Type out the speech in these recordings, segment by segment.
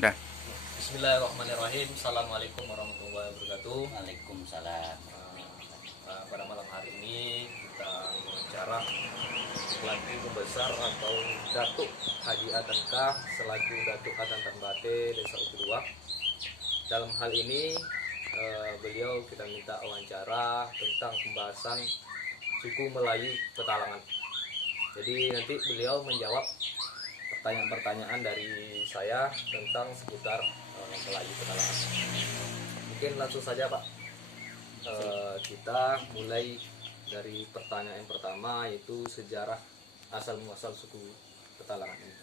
Dah. Bismillahirrahmanirrahim. Assalamualaikum warahmatullahi wabarakatuh. Waalaikumsalam. Pada malam hari ini kita bicara pelatih pembesar atau Datuk Haji Atankah selaku Datuk Adan Tanbate Desa Ukedua. Dalam hal ini beliau kita minta wawancara tentang pembahasan suku Melayu Petalangan. Jadi nanti beliau menjawab pertanyaan-pertanyaan dari saya tentang seputar Melayu Petalangan. Mungkin langsung saja Pak, kita mulai dari pertanyaan yang pertama, yaitu sejarah asal muasal suku Petalangan ini.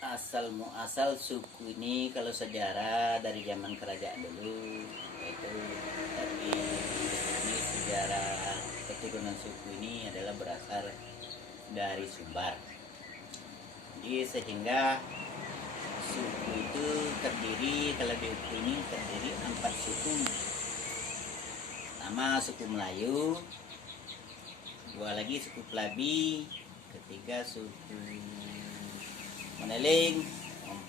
Asal muasal suku ini kalau sejarah dari zaman kerajaan dulu, yaitu dari ini sejarah keturunan suku ini adalah berasal dari Sumbar. Jadi sehingga suku itu terdiri, kalau di suku ini terdiri 4 suku. Pertama suku Melayu, 2 lagi suku Pelabi, 3 suku Meneling,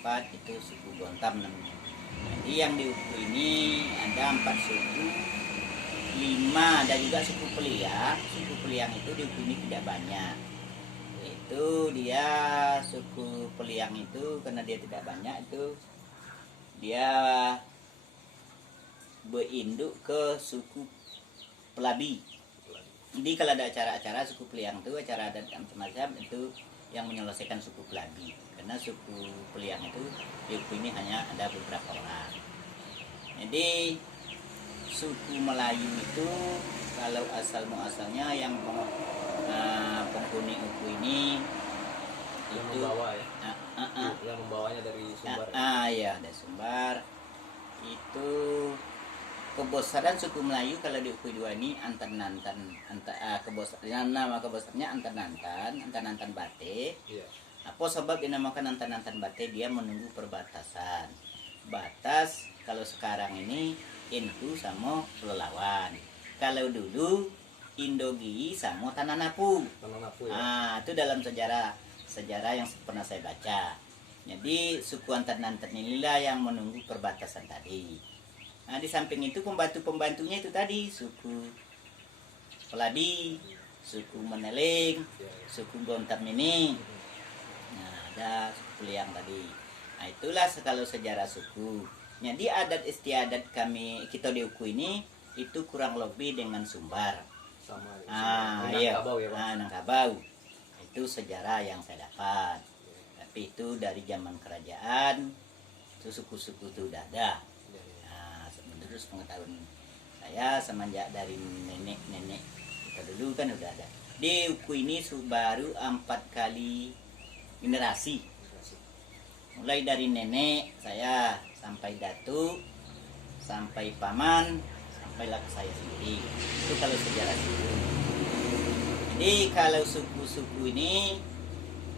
4 itu suku Gontam namanya. Jadi yang di suku ini ada 4 suku, 5 dan juga suku Peliang. Suku Peliang itu di suku ini tidak banyak. Itu dia suku Peliang itu karena dia tidak banyak, itu dia berinduk ke suku Pelabi. Jadi kalau ada acara-acara suku Peliang itu, acara adat macam-macam itu yang menyelesaikan suku Pelabi, karena suku Peliang itu di suku ini hanya ada beberapa orang. Jadi suku Melayu itu kalau asal muasalnya yang penghuni suku ini Yang itu membawa ya, yang membawanya dari Sumbar. ya dari Sumbar. Itu kebesaran suku Melayu kalau di suku dua ini Antan-Nantan, nama kebesarnya Antan-Nantan Bate. Iya. Apa sebab dinamakan Antan-Nantan Bate? Dia menunggu perbatasan. Batas kalau sekarang ini Intu sama Pelelawan. Kalau dulu Indogi sama Tanah Napu. Tanah Napu ya. Itu dalam sejarah yang pernah saya baca. Jadi suku Antan-Nantan inilah yang menunggu perbatasan tadi. Nah, di samping itu pembantu-pembantunya itu tadi suku Pelabi, suku Meneling, suku Gontam ini. Nah, ada suku Peliang tadi. Nah, itulah kalau sejarah suku. Jadi adat istiadat kita di suku ini itu kurang lebih dengan Sumbar. Sama Iya. Minangkabau ya Pak. Minangkabau. Itu sejarah yang saya dapat. Tapi itu dari zaman kerajaan, itu suku-suku itu udah ada. Terus pengetahuan saya semenjak dari nenek-nenek kita dulu kan udah ada. Di suku ini baru 4 kali generasi. Mulai dari nenek saya sampai datuk, sampai paman, sampailah ke saya sendiri. Itu kalau sejarah suku. Jadi kalau suku-suku ini,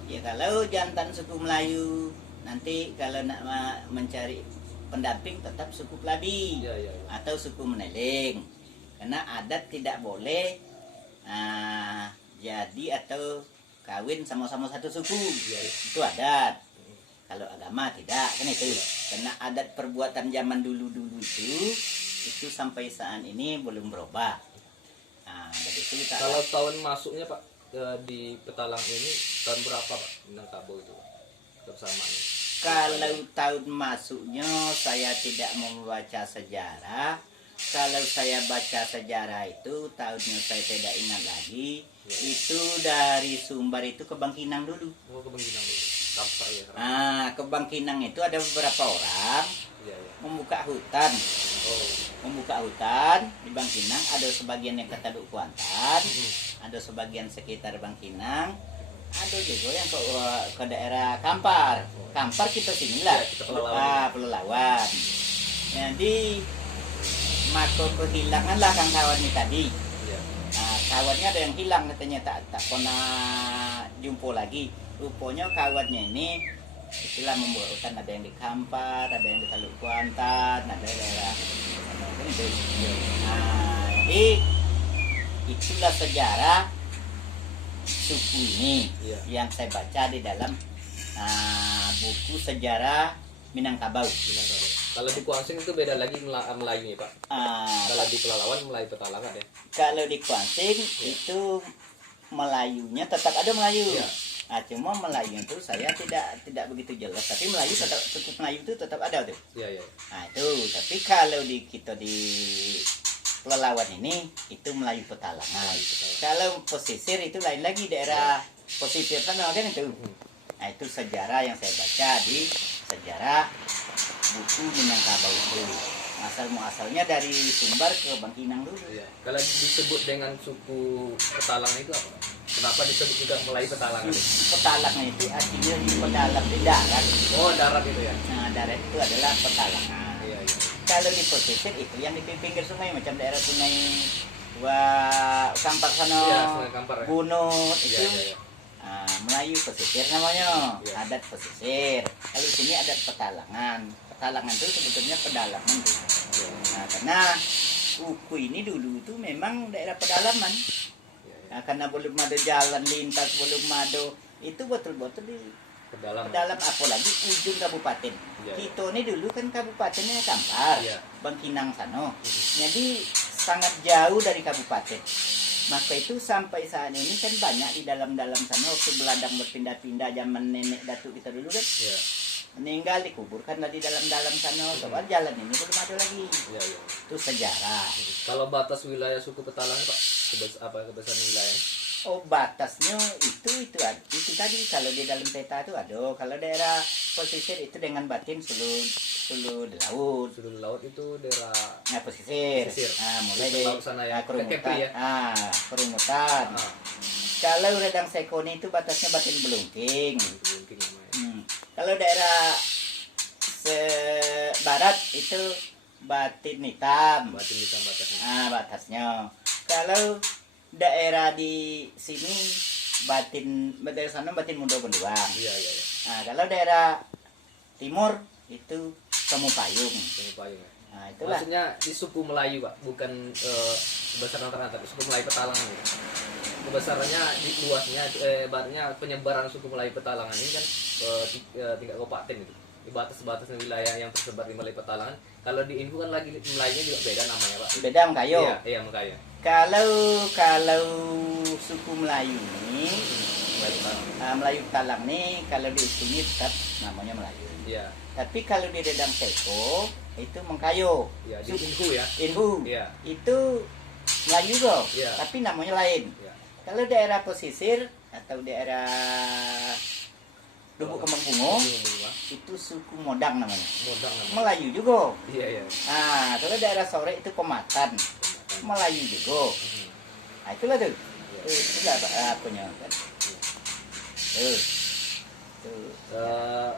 ya kalau jantan suku Melayu, nanti kalau nak mencari pendamping tetap suku Pelabi atau suku Meneling, karena adat tidak boleh jadi atau kawin sama-sama satu suku. Itu adat. Kalau agama tidak, kan itu. Karena adat perbuatan zaman dulu-dulu itu sampai saat ini belum berubah. Dari itu Kalau tahun masuknya Pak di Petalang ini tahun berapa Pak Minangkabau itu kebersamaannya? Kalau tahun masuknya saya tidak membaca sejarah. Kalau saya baca sejarah itu tahunnya saya tidak ingat lagi. Itu dari Sumbar itu ke Bangkinang dulu. Oh, ke Bangkinang dulu. Kampar ya. Ke Bangkinang itu ada beberapa orang membuka hutan. Membuka hutan di Bangkinang, ada sebagian yang ke Teluk Kuantan, ada sebagian sekitar Bangkinang, ada juga yang ke daerah Kampar. Kampar kita sinilah, Pelelawan. Jadi maka kehilanganlah kawan ini tadi. Kawannya ada yang hilang katanya, tak pernah jumpa lagi. Rupanya kawannya ini itulah membuat hutan, ada yang di Kampar, ada yang di Teluk Kuantan, ada daerah itu. Jadi itulah sejarah suku ini yang saya baca di dalam buku sejarah Minangkabau. Minangkabau. Kalau di Kuangsing itu beda lagi Melayunya Pak. Kalau di Pelalawan Melayu Petalangan ya. Kalau di Kuangsing itu Melayunya tetap ada Melayu. Iya. Cuma Melayu itu saya tidak begitu jelas, tapi Melayu tetap suku Melayu itu tetap ada tuh. Iya, iya. Itu, tapi kalau kita di Pelalawan ini itu Melayu Petalangan. Kalau pesisir itu lain lagi, daerah pesisir sana kan itu. Itu sejarah yang saya baca di sejarah buku Minangkabau itu. Asal muasalnya dari Sumbar ke Bangkinang dulu. Iya. Kalau disebut dengan suku Petalangan itu apa? Kenapa disebut juga Melayu Petalangan? Petalangan itu artinya di pedalam di darat. Oh, darat itu ya. Nah, darat itu adalah petalangan. Iya, iya. Kalau di pesisir itu yang di pinggir sungai, macam daerah sungai Kampar sana, Iya, Sungai Kampar ya. Bunut Iya, itu. iya, iya. Melayu pesisir namanya, Iya. adat pesisir. Kalau di sini adat petalangan. Petalangan itu sebetulnya pedalaman tuh. Iya. Nah, karena Uku ini dulu itu memang daerah pedalaman. Iya, iya. Nah, karena belum ada jalan lintas, belum ada, itu betul-betul di Pedalam. dalam, apalagi ujung kabupaten. Iya. Kita ini dulu kan kabupatennya Kampar, Iya. Bangkinang sana. Jadi sangat jauh dari kabupaten. Maka itu sampai saat ini kan banyak di dalam-dalam sana, waktu Belandang berpindah-pindah zaman nenek datuk kita dulu kan, Iya. meninggal dikuburkan di dalam-dalam sana. Soal jalan ini belum ada lagi. Iya, iya. Itu sejarah. Kalau batas wilayah suku Petalangan Pak, kebesaran wilayah? Oh, batasnya itu tadi kalau di dalam peta itu ada. Kalau daerah pesisir itu dengan batin sulu di laut. Sudut laut itu daerah Nah, pesisir. Pesisir. Mulai Sudut dari laut sana ya. Kerumutan. Kepri ya. Kerumutan. Ah, Kalau Redang Sekoni itu batasnya batin Belungking. itu mungkin namanya. Kalau daerah barat itu batin hitam. Batin hitam batasnya. Batasnya. Kalau daerah di sini daerah sana batin Mundo Benduang. Iya, iya, iya. Kalau daerah timur itu Temu Payung. Temu Payung ya. Itulah. Maksudnya di suku Melayu Pak, bukan kebesaran rata-rata, tapi suku Melayu Petalangan ya. Kebesarannya di luasnya, baratnya penyebaran suku Melayu Petalangan ini kan tingkat kabupaten itu. Di batas-batas wilayah yang tersebar di Melayu Petalangan. Kalau di Info kan lagi Melayunya juga beda namanya Pak. Beda Mekayo. Iya, iya Mekayo. Kalau suku Melayu ini Melayu Petalangan. Melayu Talang nih kalau di sini tetap namanya Melayu. Iya. Tapi kalau di Redang Seko itu Mengkayo. Iya, di Info ya. Inhu. Iya. Itu Melayu kok. Iya. Tapi namanya lain. Iya. Kalau daerah pesisir atau daerah Lubuk Kembang Bungo itu suku Modang namanya. Modang namanya. Melayu juga. Iya, iya. Kalau daerah sore itu Pematan. Melayu juga. Itulah tuh. Itulah akunya kan.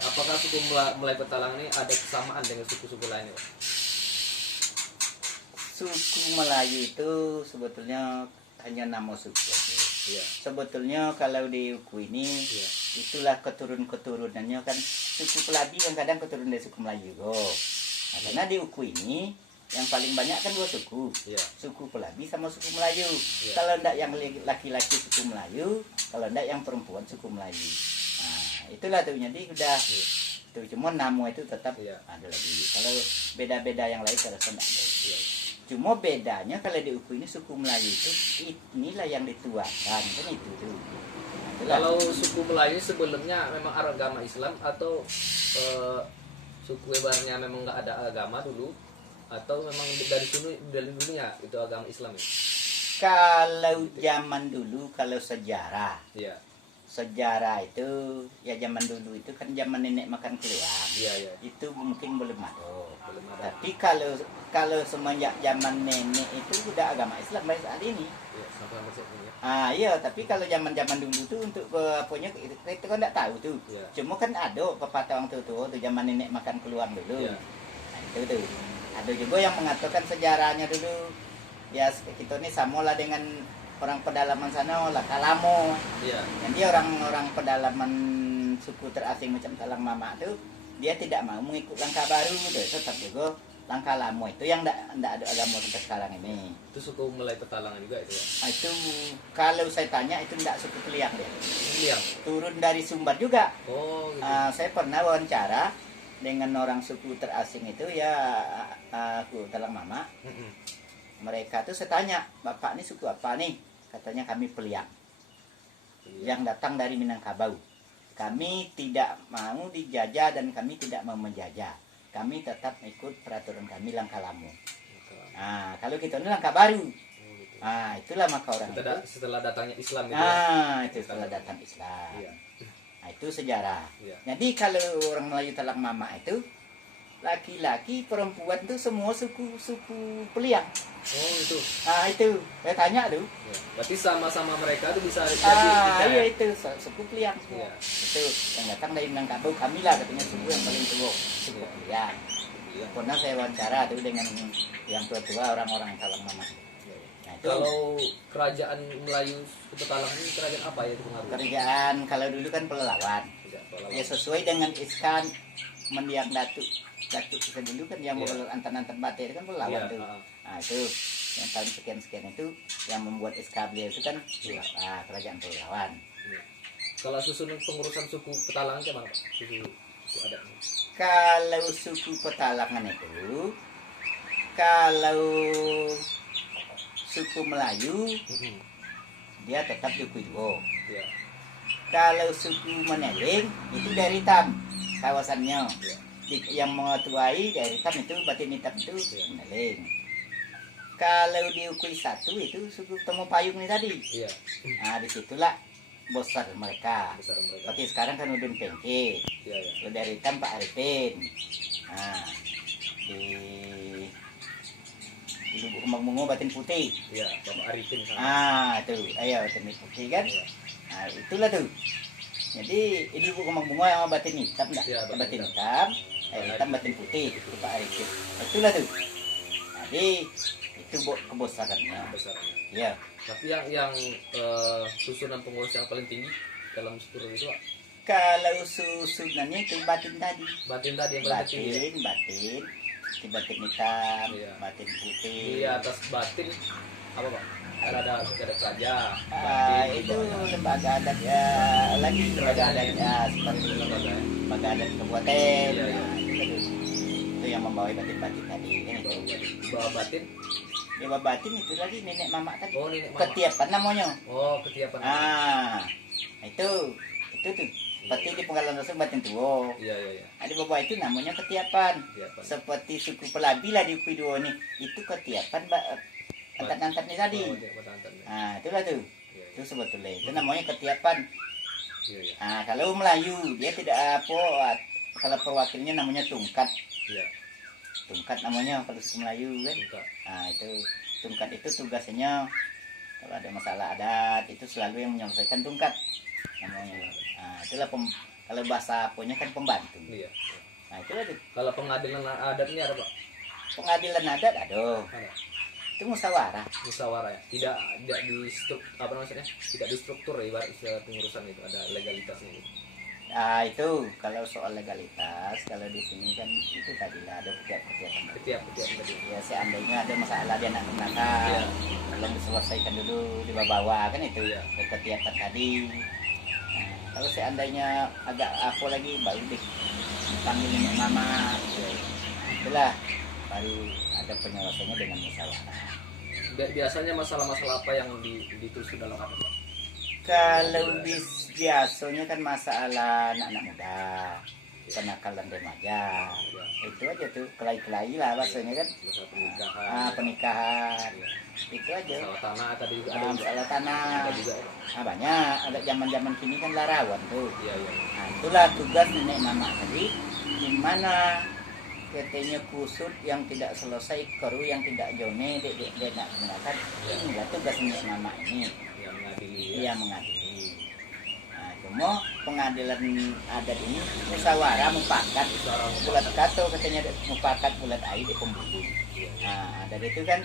Apakah suku Melayu Petalangan ini ada kesamaan dengan suku-suku lainnya Pak? Suku Melayu itu sebetulnya hanya nama suku. Iya. Sebetulnya kalau di Uku ini Iya. itulah keturunannya kan suku Pelabi kan kadang keturunan dari suku Melayu juga. Karena di Uku ini yang paling banyak kan dua suku. Iya. Suku Pelabi sama suku Melayu. Iya. Kalau ndak yang laki-laki suku Melayu, kalau ndak yang perempuan suku Melayu. Itulah tuh jadi udah Iya. tuh cuma nama itu tetap Iya. ada lagi. Kalau beda-beda yang lain saya rasa ndak ada. Iya. Cuma bedanya kalau di Uku ini suku Melayu itu inilah yang dituakan kan itu tuh. Itulah. Kalau suku Melayu sebelumnya memang agama Islam atau suku Ebarnya memang nggak ada agama dulu atau memang dari dulunya itu agama Islam ya? Kalau zaman dulu kalau sejarah Iya. itu ya zaman dulu itu kan zaman nenek makan keluar. Iya, iya. Itu mungkin belum ada. Belum ada. Tapi kalau semenjak zaman nenek itu udah agama Islam sampai saat ini. Iya, sampai masuk ini ya. Iya, tapi kalau zaman-zaman dulu tuh untuk apanya kita kan enggak tahu tuh. Iya. Cuma kan ada pepatah orang tua tuh zaman nenek makan keluar dulu. Iya. Itu tuh. Ada juga yang mengatakan sejarahnya dulu. Ya kita ini samalah dengan orang pedalaman sana lah Kalamo. Iya. Jadi orang-orang pedalaman suku terasing macam Talang Mama tuh dia tidak mau mengikut langkah baru tuh, tetap juga langkah lama itu yang enggak ada agama sampai sekarang ini. Itu suku Melayu Petalangan juga itu ya. Itu kalau saya tanya itu enggak suku Peliang deh. Iya. Turun dari Sumbar juga. Oh, gitu. Saya pernah wawancara dengan orang suku terasing itu ya aku Talang Mama. Mereka tuh saya tanya, bapak ini suku apa nih? Katanya kami Peliang. Yang datang dari Minangkabau. Kami tidak mau dijajah dan kami tidak mau menjajah. Kami tetap ikut peraturan kami Langkah Lamu. Nah, kalau kita ini Langkah Baru. Nah, itulah maka orang setelah datangnya Islam itu. Itu setelah datang Islam. Iya. Nah, itu sejarah. Iya. Jadi kalau orang Melayu Talang Mama itu laki-laki perempuan tuh semua suku Peliang. Oh itu. Nah itu saya tanya tuh. Ya. Berarti sama-sama mereka tuh bisa jadi Iya itu suku Peliang semua. Iya. Itu yang datang dari Minangkabau kami lah katanya suku yang paling tua suku Peliang. Iya. Pernah saya wawancara tuh dengan yang tua-tua orang-orang Talang Mama. Nah, itu kalau kerajaan Melayu Petalang ini kerajaan apa ya itu pengaruh? kerjaan kalau dulu kan pelelawan. Ya, pelelawan. Ya sesuai dengan iskan mendiang datuk kita dulu kan yang Iya. antar-antar batik itu kan pelelawan Iya, tuh. Nah itu yang tahun sekian itu yang membuat SK beliau itu kan Iya. kerajaan pelelawan. Iya. Kalau susunan pengurusan suku Petalang gimana Pak? Suku adat. Kalau suku Petalangan itu, kalau suku Melayu dia tetap di Kuido. Iya. Kalau suku Meneling itu dari Hitam kawasannya. Iya. Yang mengetuai dari Hitam itu batin hitam itu Iya. Meneling. Kalau di Ukui 1 itu suku Temu Payung ini tadi. Iya. Nah disitulah besar mereka. Besar mereka. Seperti sekarang kan Udin Pengke. Iya, iya. Kalau dari Hitam Pak Arifin. Nah di Lubuk Kembang Bungo Batin Putih. Iya, Bapak Arifin sama. Itu ayo Batin Putih kan. Iya. Nah itulah tuh. Jadi ini Lubuk Kembang Bungo yang batin hitam enggak? Iya, Batin hitam. Hitam batin putih itu Pak Arifin. Itulah tuh. Jadi itu kebesarannya. Besar. Ya. Tapi yang susunan pengurus yang paling tinggi dalam struktur itu Pak? Kalau susunannya itu batin tadi. Batin tadi yang paling tinggi. Batin. Di batin hitam, Iya. batin putih. Di atas batin apa Pak? Kan ada peraja. Itu lembaga adat ya, lagi lembaga adat ya seperti lembaga adat kabupaten. Iya, iya. Itu yang membawa batin-batin tadi kan itu. Bawah batin. Ya batin itu lagi nenek mama tadi. Oh, nenek mama. Ketiapan namanya. Oh, ketiapan. Itu tuh. Seperti di Penggalan Rasul batin tua. Iya, iya, iya. Ada bawah itu namanya ketiapan. Ketiapan. Seperti suku Pelabi lah di Kuido nih. Itu ketiapan antar-antar nih tadi. Oh, dia antar. Itulah tuh. Iya, Itu sebetulnya itu namanya ketiapan. iya, iya. Kalau Melayu dia tidak kalau perwakilnya namanya tungkat. Iya. Tungkat namanya kalau suku Melayu kan. Tungkat. Itu tungkat itu tugasnya kalau ada masalah adat itu selalu yang menyelesaikan tungkat namanya. Itulah kalau bahasa punya kan pembantu. Iya. Itulah tuh. Kalau pengadilan adatnya ada Pak? Pengadilan adat ada. Itu musyawarah. Musyawarah ya. Tidak di apa namanya? Tidak di struktur ya ibarat pengurusan itu ada legalitasnya gitu. Itu kalau soal legalitas kalau di sini kan itu tadilah ada ketiapan. Ketiap tadi. Ya seandainya ada masalah dia nak nakal, Iya. tolong diselesaikan dulu di bawah kan itu Iya. ketiapan tadi. Kalau seandainya agak apa lagi baru dipanggil nenek mama. Itulah baru ada penyelesaiannya dengan musyawarah. Biasanya masalah-masalah apa yang ditulis dalam adat Pak? Kalau biasanya kan masalah anak-anak muda, kenakalan remaja, itu aja tuh kelahi-kelahi lah bahasanya kan. Masalah pernikahan. Pernikahan, Iya. itu aja. Masalah tanah tadi juga ada. Masalah tanah, Ada juga ya. banyak. Ada zaman-zaman kini kan larawan tuh. Iya, iya. Itulah tugas nenek mama tadi, di mana katanya kusut yang tidak selesai, keru yang tidak jone, dia nak mengatakan inilah tugas nenek mama ini. Yang mengadili. Yang mengadili. Cuma pengadilan adat ini musyawarah mufakat. Bulat kato katanya mufakat bulat air di pembulu. Dari itu kan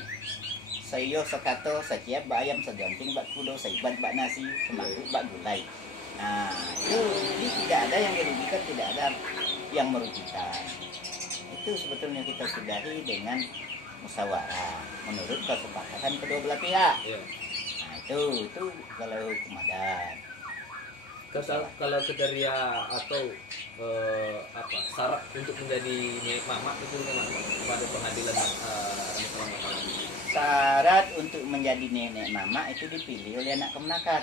sayo sekato setiap bayam seganting bak kudo saiban bak nasi semangkuk bak gulai. Itu jadi tidak ada yang dirugikan, tidak ada yang merugikan. Itu sebetulnya kita sudahi dengan musyawarah menurut kesepakatan kedua belah pihak. Iya. Itu kalau hukum adat. Kalau kriteria atau syarat untuk menjadi nenek mama itu memang pada pengadilan masalah makanan. Syarat untuk menjadi nenek mama itu dipilih oleh anak kemenakan.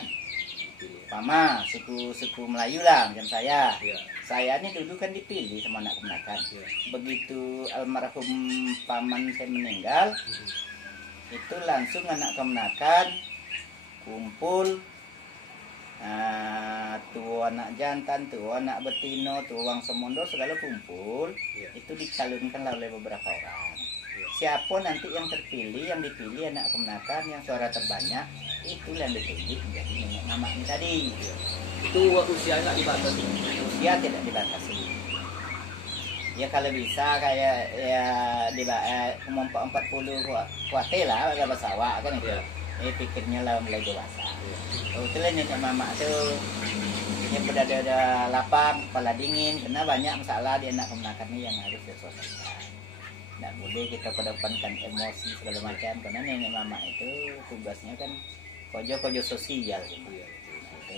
Pama, suku Melayu lah macam saya. Ya. Saya ini dulu kan dipilih sama anak kemenakan. Ya. Begitu almarhum paman saya meninggal, itu langsung anak kemenakan kumpul, tuh anak jantan, tuh anak betino, tuh uang semondo segala kumpul. Ya. Itu dicalonkan oleh beberapa orang. Ya. Siapa nanti yang terpilih, yang dipilih anak kemenakan yang suara terbanyak, itu yang ditunjuk menjadi nenek mama ini tadi. Ya. Itu usianya nggak dibatasi. Usia tidak dibatasi. Ya kalau bisa kayak ya di umur 40 kuate lah kalau bersawak kan itu. Ya. Pikirnya lah mulai dewasa. Ya. Itulah nenek mama tuh yang berada lapang, kepala dingin karena banyak masalah di anak kemenakan ini yang harus diselesaikan. Tidak boleh kita kedepankan emosi segala macam karena nenek mama itu tugasnya kan kojo sosial gitu. Ya. Nah,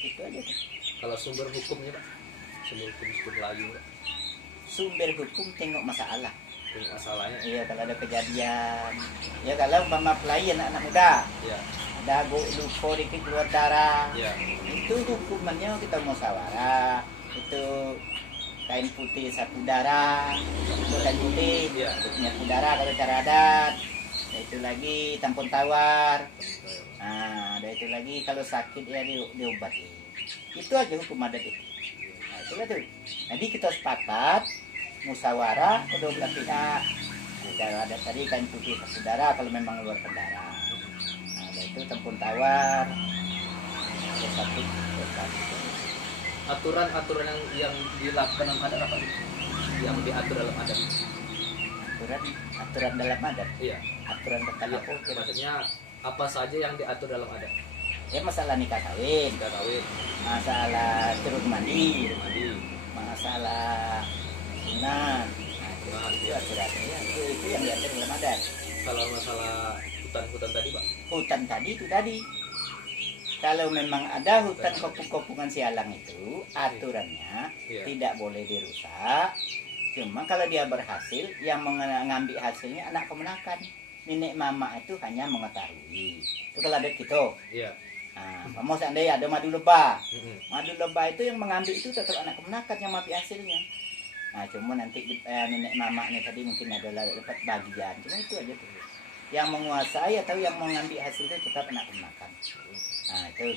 itu aja tuh. Kalau sumber hukumnya Pak, sumber Melayu Pak, Sumber hukum tengok masalah. ini masalahnya. Iya kalau ada kejadian. Ya kalau mama pelai anak-anak muda, Ya. ada lupa dikit keluar darah, Ya. itu hukumannya kita musyawarah. Itu kain putih satu darah, kain putih, Ya. satu darah kalau cara adat. Itu lagi tampon tawar. Nah, ada itu lagi kalau sakit ya diobati. Itu aja hukum adat itu. Nah, itulah tuh. Jadi kita sepakat musyawarah kedua belah pihak. Kalau ada tadi kain putih satu darah kalau memang mengeluarkan darah. Nah, ada itu tampon tawar. Ada sakit, Aturan-aturan yang dilakukan dalam adat apa sih? Yang diatur dalam adat. aturan dalam adat. Iya. Aturan tentang Iya. apa? Kira? Maksudnya apa saja yang diatur dalam adat? Ya masalah nikah kawin, Sudah kawin, masalah turun mandi, mandi, masalah sunat. Nah, itu ya. aturannya ya, itu yang diatur dalam adat. Kalau masalah hutan-hutan tadi Pak. Hutan tadi itu tadi. Kalau memang ada hutan kopung-kopungan sialang itu aturannya Iya. tidak boleh dirusak. Cuma kalau dia berhasil, yang mengambil hasilnya anak kemenakan. Nenek mama itu hanya mengetahui. Itu kalau adat kita. Iya. Nah, mau seandainya ada madu lebah. Mm-mm. Madu lebah itu yang mengambil itu tetap anak kemenakan yang mengambil hasilnya. Nah, cuma nanti nenek mama ini tadi mungkin adalah dapat bagian. Cuma itu aja tuh. Yang menguasai atau yang mengambil hasil itu tetap anak kemenakan. Nah, itu.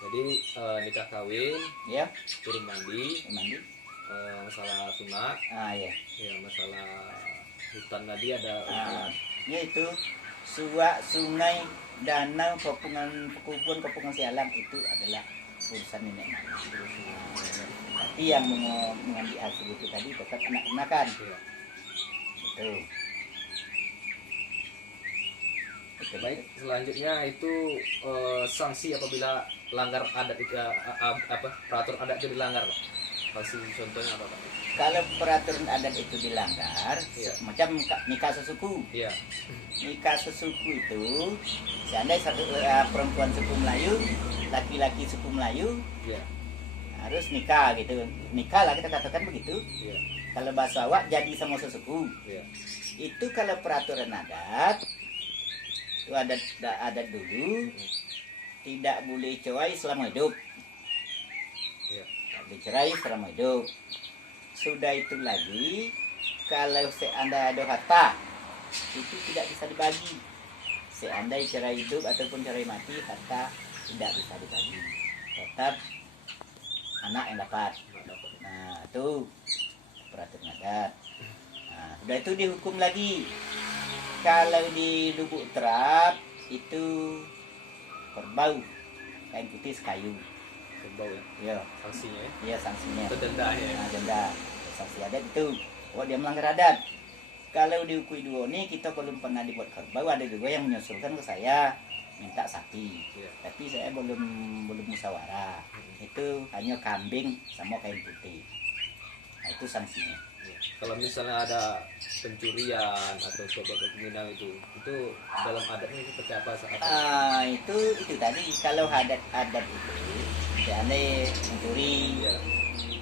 Jadi nikah kawin, Ya, turun mandi, mandi. masalah sunat, Ya. ya masalah hutan tadi ada. Yaitu sungai, danau, kopungan sialang itu adalah urusan nenek mama. Tapi yang mengambil hasil itu tadi tetap anak kemenakan. Iya. Itu. Itu Baik, selanjutnya itu sanksi apabila langgar adat itu apa peraturan adat itu dilanggar Pak. Kasih contohnya apa Pak? Kalau peraturan adat itu dilanggar, Iya. macam nikah sesuku. Iya. Nikah sesuku itu, seandainya perempuan suku Melayu, laki-laki suku Melayu Iya. harus nikah gitu. Nikah lah kita katakan begitu. Iya. Kalau bahasa Awak jadi sama sesuku. Iya. Itu kalau peraturan adat, itu adat dulu tidak boleh cerai selama hidup. Iya. Dicerai selama hidup. Sudah itu lagi kalau seandainya ada harta itu tidak bisa dibagi. Seandainya cerai hidup ataupun cerai mati harta tidak bisa dibagi. Tetap anak yang dapat. Nah itu peraturan adat. Nah, sudah itu dihukum lagi. Kalau di Lubuk Terap itu kerbau kain putih sekayu. Kerbau ya. Ya, Sanksinya ya. iya sanksinya. Itu denda ya. Nah, denda sanksi adat itu. Oh dia melanggar adat. Kalau di Ukui Duo ini kita belum pernah dibuat kerbau. Ada juga yang menyusulkan ke saya minta sapi. Iya. Tapi saya belum musyawarah. Itu hanya kambing sama kain putih. Nah, itu sanksinya. Iya. Kalau misalnya ada pencurian atau coba kriminal itu dalam adatnya seperti apa saat Itu tadi kalau adat itu seandainya mencuri Iya.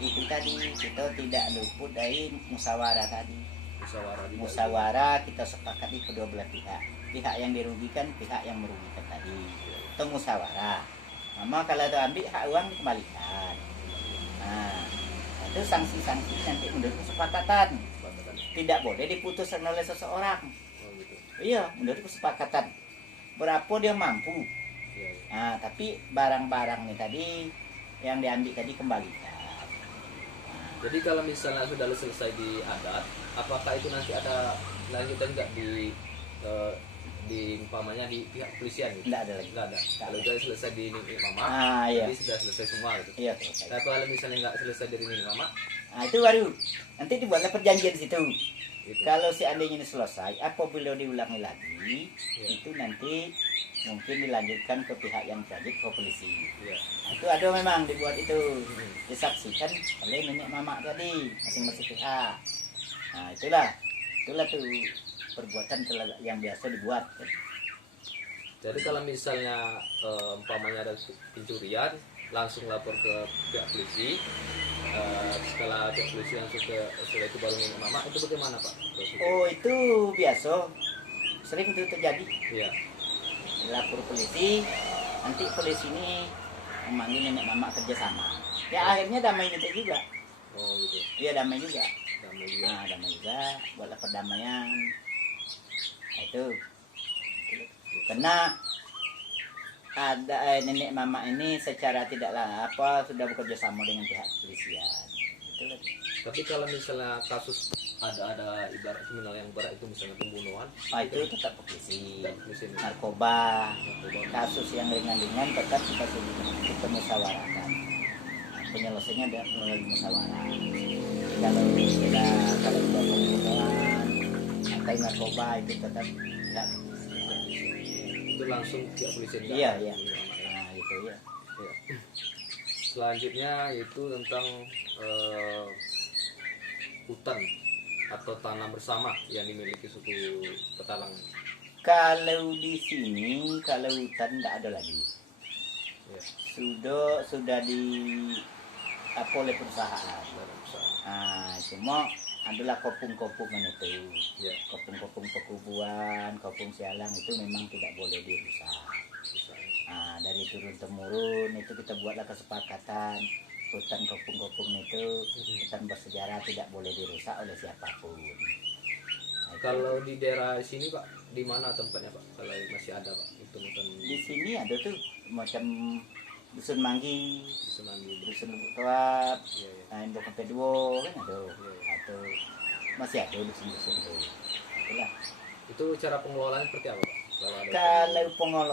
itu tadi kita tidak luput dari musyawarah tadi. Musyawarah juga. Musyawarah kita sepakati kedua belah pihak. Pihak yang dirugikan, pihak yang merugikan tadi. Itu musyawarah. Mama kalau itu ambil hak uang dikembalikan. Nah, itu sanksi-sanksi nanti menurut kesepakatan. Kesepakatan. Tidak boleh diputus oleh seseorang. Oh gitu. Iya, menurut kesepakatan. Berapa dia mampu. Iya, iya. Nah, tapi barang-barang ini tadi yang diambil tadi kembalikan. Jadi kalau misalnya sudah selesai di adat, apakah itu nanti ada lanjutan nggak di umpamanya di pihak kepolisian gitu? Tidak ada lagi. Nggak ada. Kalau sudah selesai di Nini Mama, Iya. jadi sudah selesai semua gitu. Iya, selesai. Tapi kalau misalnya nggak selesai dari Nini Mama, Nah, itu baru nanti dibuatlah perjanjian di situ. gitu. Kalau seandainya ini selesai, apabila diulangi lagi, Iya. itu nanti mungkin dilanjutkan ke pihak yang berwajib ke polisi. Iya. Nah, itu ada memang dibuat itu disaksikan oleh nenek mama tadi masing-masing pihak. Nah, itulah tuh perbuatan yang biasa dibuat. Jadi kalau misalnya umpamanya ada pencurian, langsung lapor ke pihak polisi. Setelah pihak polisi langsung setelah itu baru Nini Mama, itu bagaimana Pak? Oh, itu biasa, sering itu terjadi. Iya. Lapor polisi, nanti polisi ini memanggil nenek mama kerjasama. Ya akhirnya damai itu juga. Oh gitu. Iya damai juga. Damai juga. Nah damai juga, buatlah perdamaian. Nah, itu. Karena ada nenek mama ini secara tidaklah sudah bekerja sama dengan pihak kepolisian. Itulah. Tapi kalau misalnya kasus ada ibarat kriminal yang berat itu misalnya pembunuhan, Itu tetap ke polisi. dan misalnya Narkoba, kasus yang ringan-ringan tetap kita musyawarahkan. Penyelesaiannya melalui musyawarah. Kalau sudah pembunuhan atau narkoba itu tetap tidak. itu langsung pihak polisi. Iya. Nah itu ya. Iya. Selanjutnya itu tentang hutan atau tanah bersama yang dimiliki suku Petalang. Kalau di sini kalau hutan tidak ada lagi. Ya, Sudah di apa oleh perusahaan. tanah bersama. Nah, cuma adalah kopung-kopungan itu. Ya, Kopung-kopung pekubuan, kopung sialang itu memang tidak boleh dirusak. bisa. Nah, dari turun temurun itu kita buatlah kesepakatan hutan kopung-kopung itu hutan bersejarah tidak boleh dirusak oleh siapapun. Nah, Kalau di daerah sini Pak, di mana tempatnya Pak? Kalau masih ada Pak, itu hutan di sini ada tuh macam dusun Manggi, di Semanggi. dusun Tuat, Iya, iya. nah Indo Kedua kan ada, Iya. atau masih ada dusun-dusun itu. Itulah. Itu cara pengelolaannya seperti apa Pak? Kalau ada Kalau